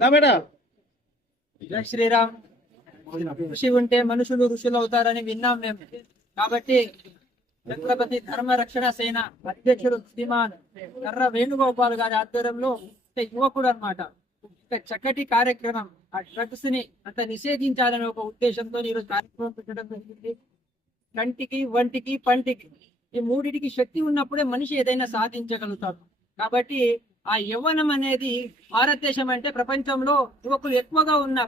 జై శ్రీరామ్. ఋషి ఉంటే మనుషులు ఋషులు అవుతారని విన్నాం మేము. కాబట్టి ఛత్రపతి ధర్మ రక్షణ సేన అధ్యక్షుడు శ్రీమాన్ కర్ర వేణుగోపాల్ గారి ఆధ్వర్యంలో యువకుడు అన్నమాట చక్కటి కార్యక్రమం ఆ డ్రగ్స్ ని అంత నిషేధించాలని ఒక ఉద్దేశంతో ఈరోజు కార్యక్రమం పెట్టడం జరిగింది. కంటికి, వంటికి, పంటికి ఈ మూడిటికి శక్తి ఉన్నప్పుడే మనిషి ఏదైనా సాధించగలుగుతాడు. కాబట్టి ఆ యవ్వనం అనేది భారతదేశం అంటే ప్రపంచంలో యువకులు ఎక్కువగా ఉన్న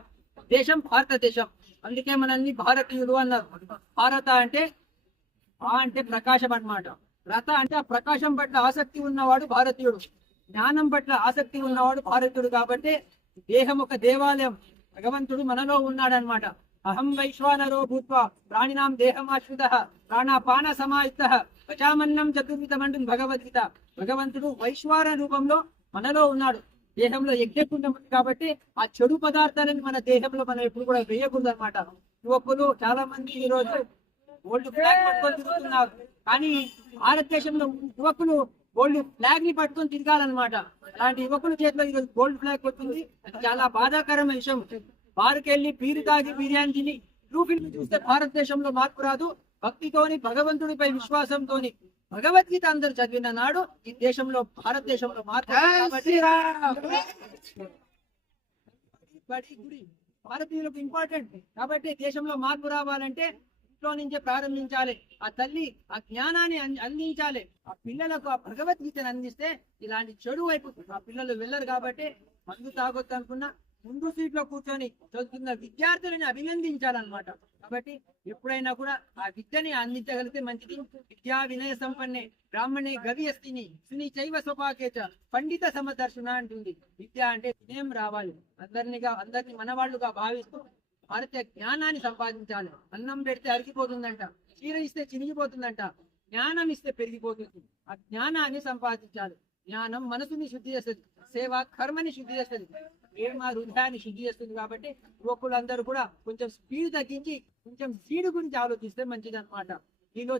దేశం భారతదేశం. అందుకే మనల్ని భారతీయులు అన్నారు. భారత అంటే అంటే ప్రకాశం అన్నమాట. రథ అంటే ఆ ప్రకాశం పట్ల ఆసక్తి ఉన్నవాడు భారతీయుడు, జ్ఞానం పట్ల ఆసక్తి ఉన్నవాడు భారతీయుడు. కాబట్టి దేహం ఒక దేవాలయం, భగవంతుడు మనలో ఉన్నాడనమాట. అహం వైశ్వానరో భూత్వా ప్రాణినాం దేహమాశ్రిత ప్రాణాపాన సమాయుక్త పచామన్నం చతుర్విధమంటుంది భగవద్గీత. భగవంతుడు వైశ్వాన రూపంలో మనలో ఉన్నాడు, దేహంలో యజ్ఞకుండం ఉంది. కాబట్టి ఆ చెడు పదార్థాలను మన దేహంలో మనం ఎప్పుడు కూడా వేయకూడదు అనమాట. యువకులు చాలా మంది ఈ రోజు గోల్డ్ ఫ్లాగ్ పట్టుకొని తిరుగుతున్నారు. కానీ భారతదేశంలో యువకులు గోల్డ్ ఫ్లాగ్ ని పట్టుకొని తిరగాలన్నమాట. అలాంటి యువకుల చేతిలో ఈరోజు గోల్డ్ ఫ్లాగ్ వచ్చింది. అది చాలా బాధాకరమైన విషయం. బారుకెళ్ళి బీరు తాగి బిర్యానీ తిని బ్లూ ఫిల్మ్ చూస్తే భారతదేశంలో మార్పు రాదు. భక్తితోని, భగవంతుడిపై విశ్వాసంతోని భగవద్గీత అందరూ చదివిన నాడు ఈ దేశంలో, భారతదేశంలో మార్పు. గుడి భారతీయులకు ఇంపార్టెంట్. కాబట్టి దేశంలో మార్పు రావాలంటే ఇంట్లో నుంచే ప్రారంభించాలి. ఆ తల్లి ఆ జ్ఞానాన్ని అందించాలి. ఆ పిల్లలకు ఆ భగవద్గీతను అందిస్తే ఇలాంటి చెడు వైపు ఆ పిల్లలు వెళ్ళరు. కాబట్టి మందు తాగొద్దు అనుకున్నా ముందు సీట్ లో కూర్చొని చదువుతున్న విద్యార్థులని అభినందించాలన్నమాట. కాబట్టి ఎప్పుడైనా కూడా ఆ విద్యని అందించగలిగితే మంచిది. విద్యా వినయ సంపన్నే బ్రాహ్మణే గవ్యస్తిని సుని చైవ స్వపాకేచ పండిత సమదర్శన అంటుంది. విద్య అంటే వినయం రావాలి. అందరినీ మనవాళ్లుగా భావిస్తూ భారతీయ జ్ఞానాన్ని సంపాదించాలి. అన్నం పెడితే అరిగిపోతుందంట, చీర ఇస్తే చినిగిపోతుందంట, జ్ఞానం ఇస్తే పెరిగిపోతుంది. ఆ జ్ఞానాన్ని సంపాదించాలి. జ్ఞానం మనసుని శుద్ధి చేస్తుంది, సేవ కర్మని శుద్ధి చేస్తుంది, ప్రేమ హృదయాన్ని శుద్ధి చేస్తుంది. కాబట్టి యువకులందరూ కూడా కొంచెం స్పీడ్ తగ్గించి కొంచెం సీడ్ గురించి ఆలోచిస్తే మంచిది అనమాట. దీనిలో